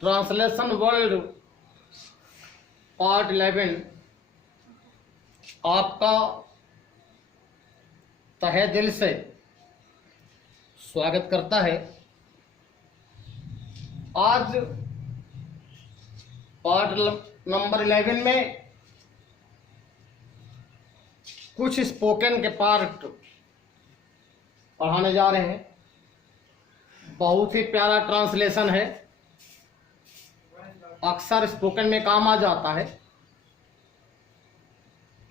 Translation world part 11 आपका तहे दिल से स्वागत करता है। आज पार्ट नंबर 11 में कुछ स्पोकन के पार्ट पढ़ाने जा रहे हैं। बहुत ही प्यारा ट्रांसलेशन है, अक्सर स्पोकन में काम आ जाता है।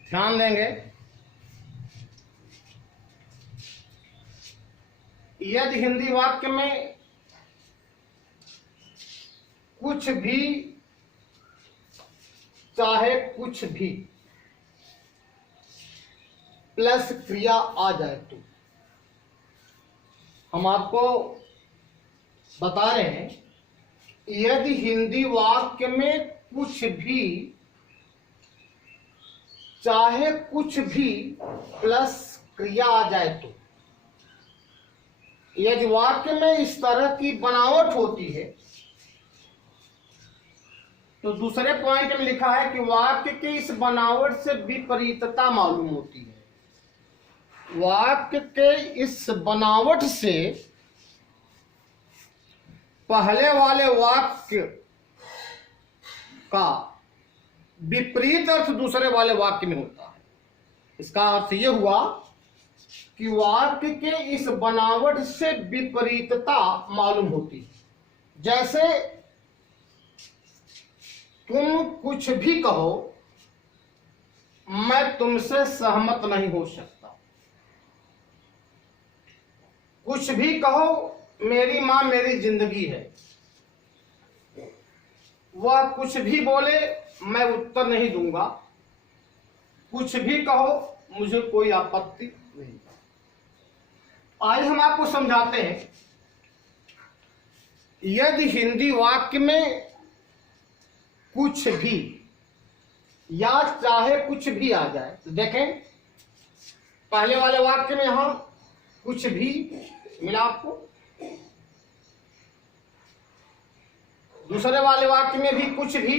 ध्यान देंगे। यदि हिंदी वाक्य में कुछ भी चाहे कुछ भी प्लस क्रिया आ जाए तो हम आपको बता रहे हैं, यदि हिंदी वाक्य में कुछ भी चाहे कुछ भी प्लस क्रिया आ जाए तो, यदि वाक्य में इस तरह की बनावट होती है तो दूसरे पॉइंट में लिखा है कि वाक्य के इस बनावट से विपरीतता मालूम होती है। वाक्य के इस बनावट से पहले वाले वाक्य का विपरीत अर्थ दूसरे वाले वाक्य में होता है। इसका अर्थ यह हुआ कि वाक्य के इस बनावट से विपरीतता मालूम होती है। जैसे तुम कुछ भी कहो, मैं तुमसे सहमत नहीं हो सकता। कुछ भी कहो, मेरी मां मेरी जिंदगी है। वह कुछ भी बोले, मैं उत्तर नहीं दूंगा। कुछ भी कहो, मुझे कोई आपत्ति नहीं। आइए हम आपको समझाते हैं। यदि हिंदी वाक्य में कुछ भी या चाहे कुछ भी आ जाए तो देखें, पहले वाले वाक्य में यहां कुछ भी मिला आपको, दूसरे वाले वाक्य में भी कुछ भी,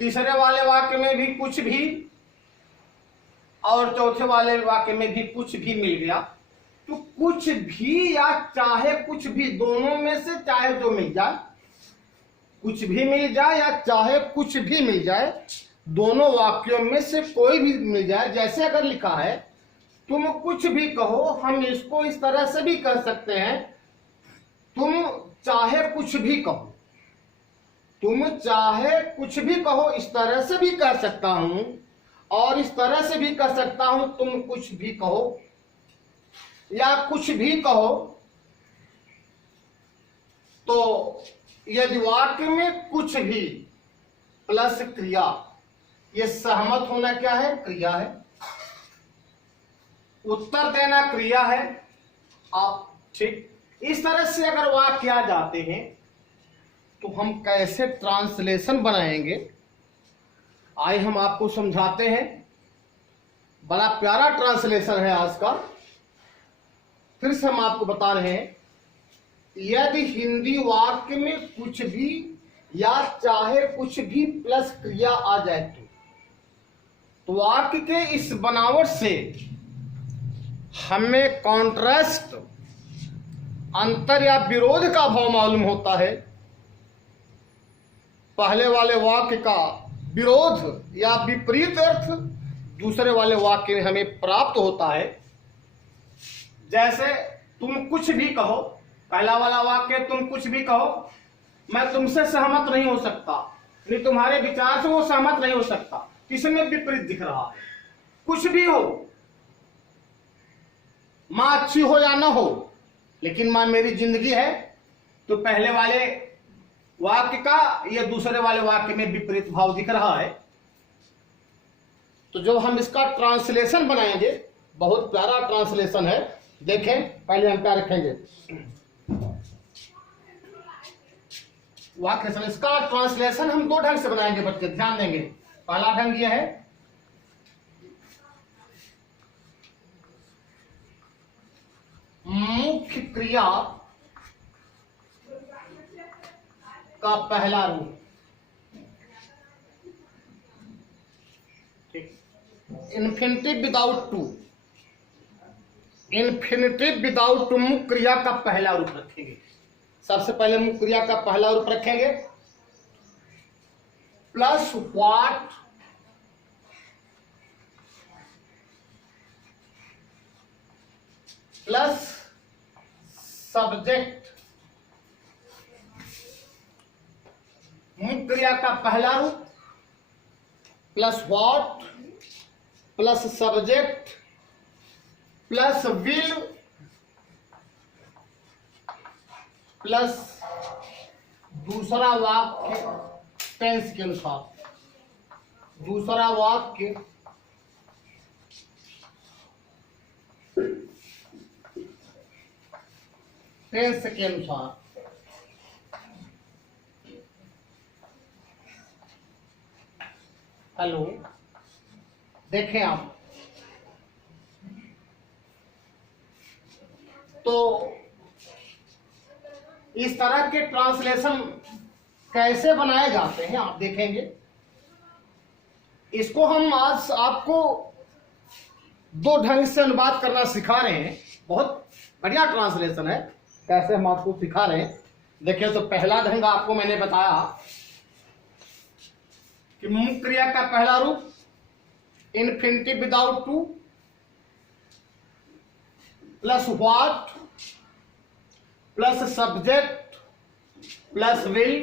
तीसरे वाले वाक्य में भी कुछ भी, और चौथे वाले वाक्य में भी कुछ भी मिल गया। तो कुछ भी या चाहे कुछ भी, दोनों में से चाहे जो मिल जाए, कुछ भी मिल जाए या चाहे कुछ भी मिल जाए, दोनों वाक्यों में से कोई भी मिल जाए। जैसे अगर लिखा है तुम कुछ भी कहो, हम इसको इस तरह से भी कह सकते हैं, तुम चाहे कुछ भी कहो। तुम चाहे कुछ भी कहो, इस तरह से भी कह सकता हूं, और इस तरह से भी कह सकता हूं तुम कुछ भी कहो या कुछ भी कहो। तो यदि वाक्य में कुछ भी प्लस क्रिया, ये सहमत होना क्या है? क्रिया है। उत्तर देना क्रिया है। आप ठीक इस तरह से अगर वाक्य आ जाते हैं तो हम कैसे ट्रांसलेशन बनाएंगे, आइए हम आपको समझाते हैं। बड़ा प्यारा ट्रांसलेशन है आज का। फिर से हम आपको बता रहे हैं, यदि हिंदी वाक्य में कुछ भी या चाहे कुछ भी प्लस क्रिया आ जाए तो वाक्य के इस बनावट से हमें कॉन्ट्रास्ट, अंतर या विरोध का भाव मालूम होता है। पहले वाले वाक्य का विरोध या विपरीत अर्थ दूसरे वाले वाक्य में हमें प्राप्त होता है। जैसे तुम कुछ भी कहो, पहला वाला वाक्य तुम कुछ भी कहो, मैं तुमसे सहमत नहीं हो सकता, नहीं तुम्हारे विचार से वो सहमत नहीं हो सकता। किसमें विपरीत दिख रहा है? कुछ भी हो, मां अच्छी हो या ना हो, लेकिन मां मेरी जिंदगी है। तो पहले वाले वाक्य का या दूसरे वाले वाक्य में विपरीत भाव दिख रहा है। तो जब हम इसका ट्रांसलेशन बनाएंगे, बहुत प्यारा ट्रांसलेशन है। देखें, पहले हम क्या रखेंगे, वाक्य। इसका ट्रांसलेशन हम दो ढंग से बनाएंगे बच्चे, ध्यान देंगे। पहला ढंग यह है, मुख्य क्रिया का पहला रूप, ठीक, infinitive without to, infinitive without to मुख्य क्रिया का पहला रूप रखेंगे। सबसे पहले मुख्य क्रिया का पहला रूप रखेंगे प्लस व्हाट प्लस सब्जेक्ट, मुख्य क्रिया का पहला रूप plus what plus subject plus will plus दूसरा वाक्य टेंस के अनुसार, दूसरा वाक्य टेंस के अनुसार। हेलो, देखें आप, तो इस तरह के ट्रांसलेशन कैसे बनाए जाते हैं आप देखेंगे। इसको हम आज आपको दो ढंग से अनुवाद करना सिखा रहे हैं। बहुत बढ़िया ट्रांसलेशन है, कैसे हम आपको सिखा रहे हैं। देखिए, तो पहला ढंग आपको मैंने बताया कि मुख्य क्रिया का पहला रूप infinitive without two plus what plus subject plus will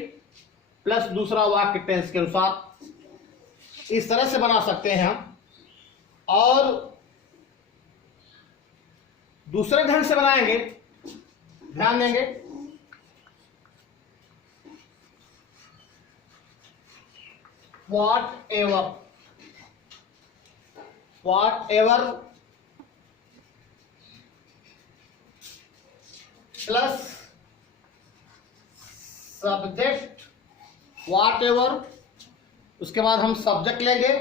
plus दूसरा वाक्य टेंस के अनुसार, इस तरह से बना सकते हैं हम। और दूसरे ढंग से बनाएंगे, ध्यान देंगे, what ever plus subject what ever, उसके बाद हम सब्जेक्ट लेंगे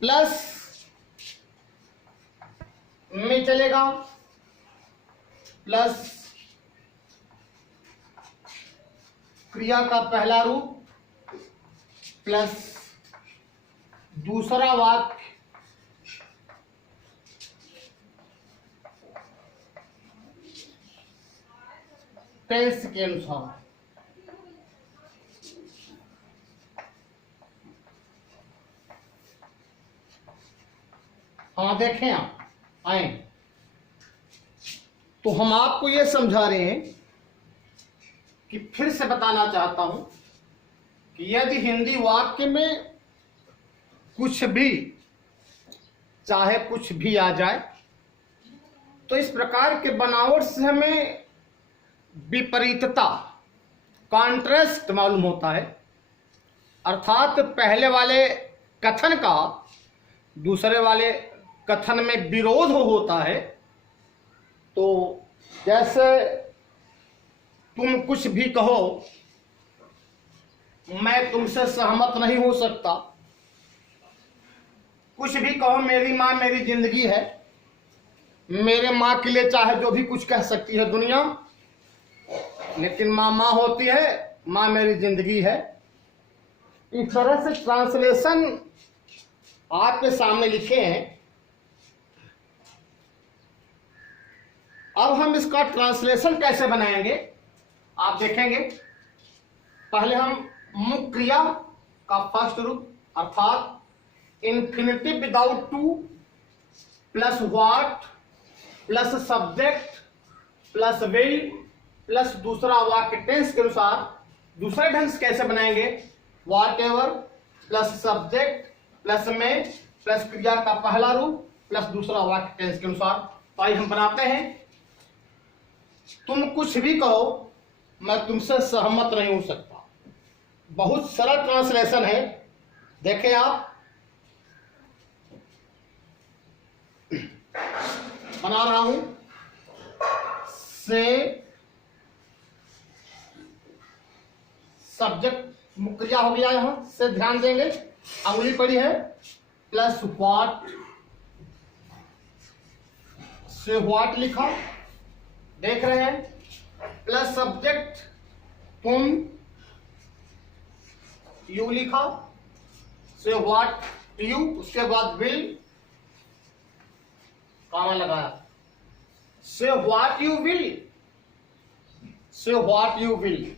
प्लस में चलेगा प्लस क्रिया का पहला रूप प्लस दूसरा वाक्य टेंस के अनुसार। हाँ, देखें आप, आए, तो हम आपको यह समझा रहे हैं कि फिर से बताना चाहता हूं कि यदि हिंदी वाक्य में कुछ भी, चाहे कुछ भी आ जाए, तो इस प्रकार के बनावट से हमें विपरीतता, कॉन्ट्रास्ट मालूम होता है। अर्थात पहले वाले कथन का दूसरे वाले कथन में विरोध होता है। तो जैसे तुम कुछ भी कहो, मैं तुमसे सहमत नहीं हो सकता। कुछ भी कहो, मेरी माँ मेरी जिंदगी है, मेरे माँ के लिए चाहे जो भी कुछ कह सकती है दुनिया, लेकिन माँ माँ होती है, माँ मेरी जिंदगी है। इस तरह से ट्रांसलेशन आपके सामने लिखे हैं। अब हम इसका ट्रांसलेशन कैसे बनाएंगे आप देखेंगे। पहले हम मुख्य क्रिया का फर्स्ट रूप अर्थात infinitive without two plus what plus subject plus will plus दूसरा वाक्य टेंस के अनुसार दूसरे ढंग से कैसे बनाएंगे, what ever plus subject plus में प्लस क्रिया का पहला रूप प्लस दूसरा वाक्य टेंस के अनुसार। तो आइए हम बनाते हैं। तुम कुछ भी कहो, मैं तुमसे सहमत नहीं हो सकता। बहुत सरल ट्रांसलेशन है, देखें आप। बना रहा हूं से सब्जेक्ट मुख्य क्रिया हो गया, यहां से ध्यान देंगे, अंगुली पड़ी है, प्लस व्हाट से व्हाट लिखा, देख रहे हैं, प्लस सब्जेक्ट तुम, यू लिखा, से व्हाट यू, उसके बाद विल कॉमा लगाया, से what you will, say what you will.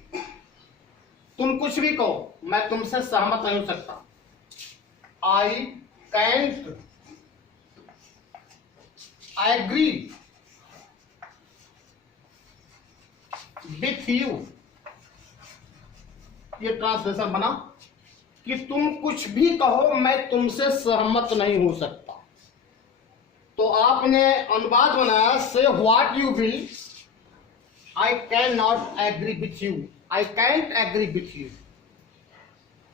तुम कुछ भी कहो, मैं तुमसे सहमत नहीं हो सकता। I can't agree with you. ये ट्रांसलेशन बना कि तुम कुछ भी कहो, मैं तुमसे सहमत नहीं हो सकता। तो आपने अनुवाद बनाया, say what you will, I can not agree with you, I can't agree with you.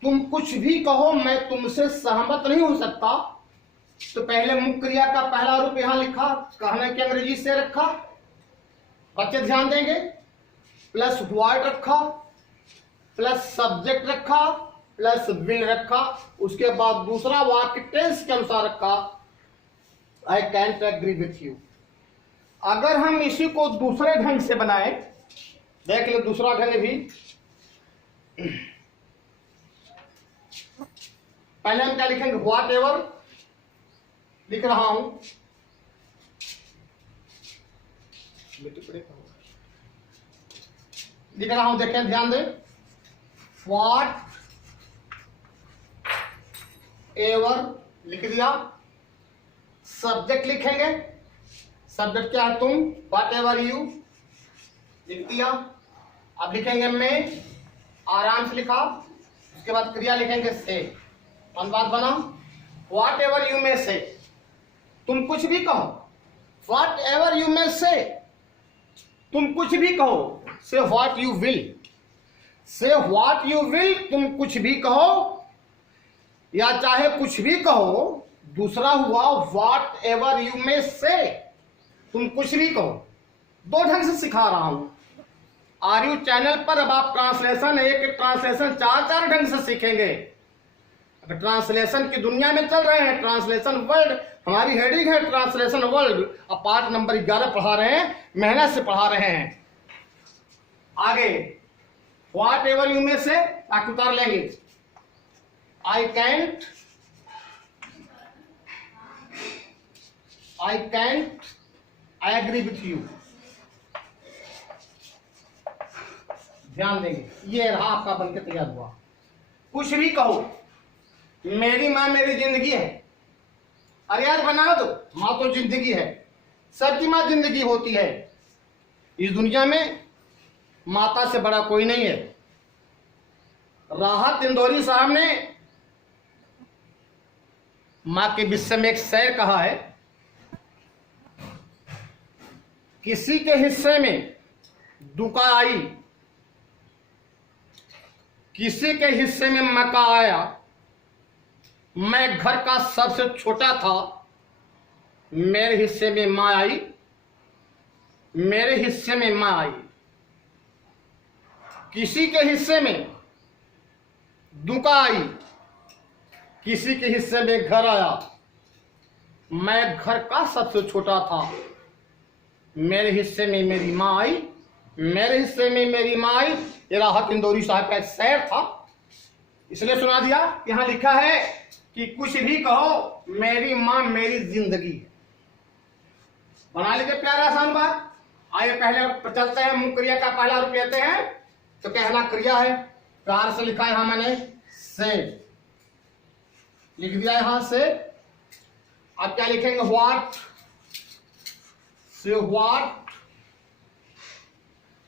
तुम कुछ भी कहो, मैं तुमसे सहमत नहीं हो सकता। तो पहले मुख्य क्रिया का पहला रूप यहां लिखा, कहने की अंग्रेजी से रखा, बच्चे ध्यान देंगे, प्लस व्हाट रखा, प्लस सब्जेक्ट रखा, प्लस विल रखा। उसके बाद दूसरा वाक्य टेंस के अनुसार रखा, I can't agree with you. अगर हम इसी को दूसरे ढंग से बनाए, देख लो दूसरा ढंग भी। पहले हम क्या लिखेंगे, व्हाट एवर लिख रहा हूं, लिख रहा हूं, देखें ध्यान दें, व्हाट एवर लिख दिया। सब्जेक्ट लिखेंगे, सब्जेक्ट क्या है, तुम, व्हाट एवर यू लिख दिया। अब लिखेंगे मैं, आराम से लिखा। उसके बाद क्रिया लिखेंगे से, अनुवाद बना, व्हाट एवर यू मे से, तुम कुछ भी कहो, व्हाट एवर यू मे से, तुम कुछ भी कहो, से what you will, say what you will, तुम कुछ भी कहो या चाहे कुछ भी कहो। दूसरा हुआ व्हाट एवर यू मे से, तुम कुछ भी कहो। दो ढंग से सिखा रहा हूं। आर यू चैनल पर अब आप ट्रांसलेशन, एक ट्रांसलेशन चार ढंग से सीखेंगे। अब ट्रांसलेशन की दुनिया में चल रहे हैं, ट्रांसलेशन वर्ल्ड, हमारी हेडिंग है ट्रांसलेशन वर्ल्ड। अब पार्ट नंबर 11 पढ़ा रहे हैं, मेहनत से पढ़ा रहे हैं। आगे व्हाट एवर यू में से ताकि उतार लेंगे, I can't agree with you. ध्यान देंगे, ये रहा आपका बनके तैयार हुआ। कुछ भी कहो, मेरी माँ मेरी जिंदगी है। अरे यार बना दो, माँ तो जिंदगी है, सबकी माँ जिंदगी होती है। इस दुनिया में माता से बड़ा कोई नहीं है। राहत इंदौरी साहब ने माँ के विषय में एक शेर कहा है, किसी के हिस्से में दुका आई, किसी के हिस्से में मका आया, मैं घर का सबसे छोटा था, मेरे हिस्से में माँ आई, मेरे हिस्से में माँ आई। किसी के हिस्से में दुका आई, किसी के हिस्से में घर आया, मैं घर का सबसे छोटा था, मेरे हिस्से में मेरी माँ आई, मेरे हिस्से में मेरी माँ आई। ये राहत इंदौरी साहब का एक शेर था, इसलिए सुना दिया। यहां लिखा है कि कुछ भी कहो, मेरी माँ मेरी जिंदगी है। बना लीजिए प्यारा आसान बात। आइए पहले चलते हैं, मुख्य क्रिया का पहला रूप लेते हैं। तो कहना क्रिया है, प्यार से लिखा है यहां मैंने, से लिख दिया यहां से। अब क्या लिखेंगे, what, say what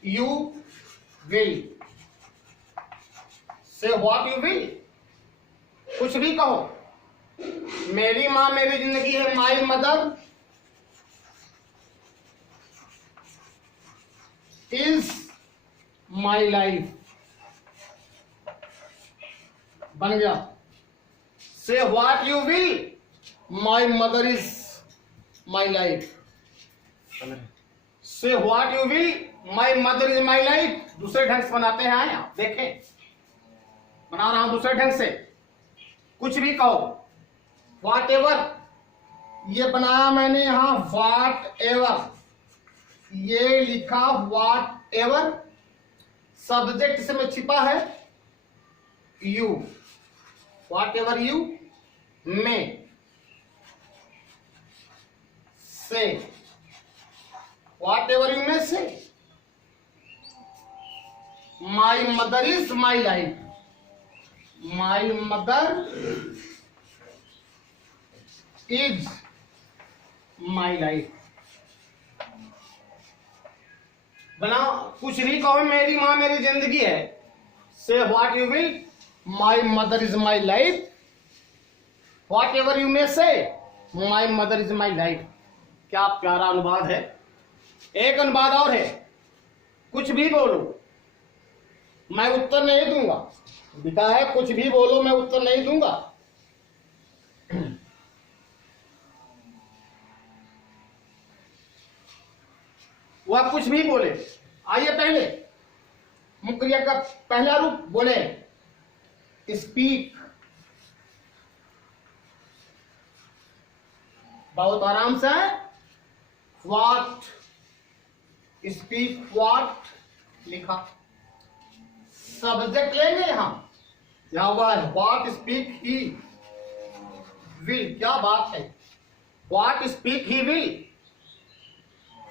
you will, say what you will, कुछ भी कहो, मेरी माँ मेरी जिंदगी है, my mother is my life. बन गया। Say what you will, my mother is my life. Say what you will, my mother is my life. दूसरे ढंग से बनाते हैं, आया देखें, बना रहा हूं दूसरे ढंग से। कुछ भी कहो, व्हाट एवर, ये बनाया मैंने यहां व्हाट एवर, ये लिखा व्हाट एवर, सब्जेक्ट से में छिपा है you, what ever you may से, what ever you may say. My mother is my life, my mother is my life. बना कुछ नहीं कहो, मेरी माँ मेरी जिंदगी है। Say what you will, my mother is my life, whatever you may say, my mother is my life. क्या प्यारा अनुवाद है। एक अनुवाद और है, कुछ भी बोलो मैं उत्तर नहीं दूंगा। लिखा है कुछ भी बोलो मैं उत्तर नहीं दूंगा। वह कुछ भी बोले। आइए पहले मुख्य क्रिया का पहला रूप बोले स्पीक। बहुत आराम से व्हाट, स्पीक व्हाट लिखा। सब्जेक्ट लेंगे हम, यहां हुआ है व्हाट स्पीक ही विल। क्या बात है, what speak he will,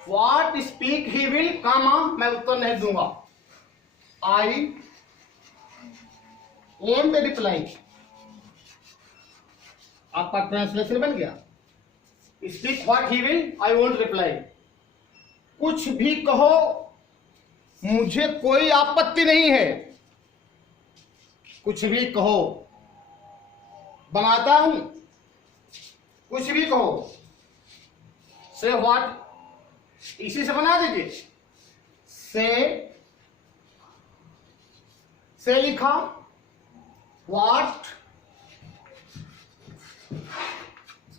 what speak he will comma मैं उत्तर नहीं दूंगा। आई वोंट रिप्लाई, आपका ट्रांसलेशन बन गया। Speak what he will, I won't reply. कुछ भी कहो मुझे कोई आपत्ति नहीं है। कुछ भी कहो, बनाता हूं, कुछ भी कहो। से व्हाट, इसी से बना दीजिए। से लिखा, व्हाट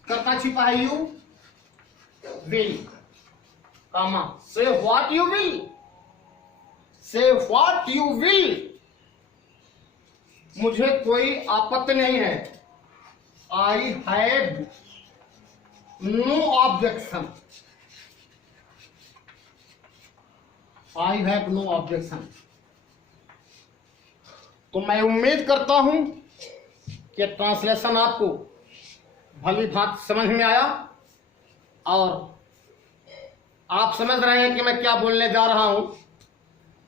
करता छिपा है you will comma. Say what you will, say what you will, मुझे कोई आपत्ति नहीं है। I have no objection, I have no objection. तो मैं उम्मीद करता हूं कि ट्रांसलेशन आपको भली भांति समझ में आया और आप समझ रहे हैं कि मैं क्या बोलने जा रहा हूं।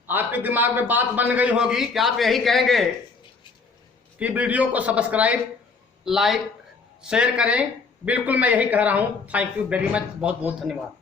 आपके दिमाग में बात बन गई होगी कि आप यही कहेंगे कि वीडियो को सब्सक्राइब, लाइक, शेयर करें। बिल्कुल मैं यही कह रहा हूं। थैंक यू वेरी मच, बहुत बहुत धन्यवाद।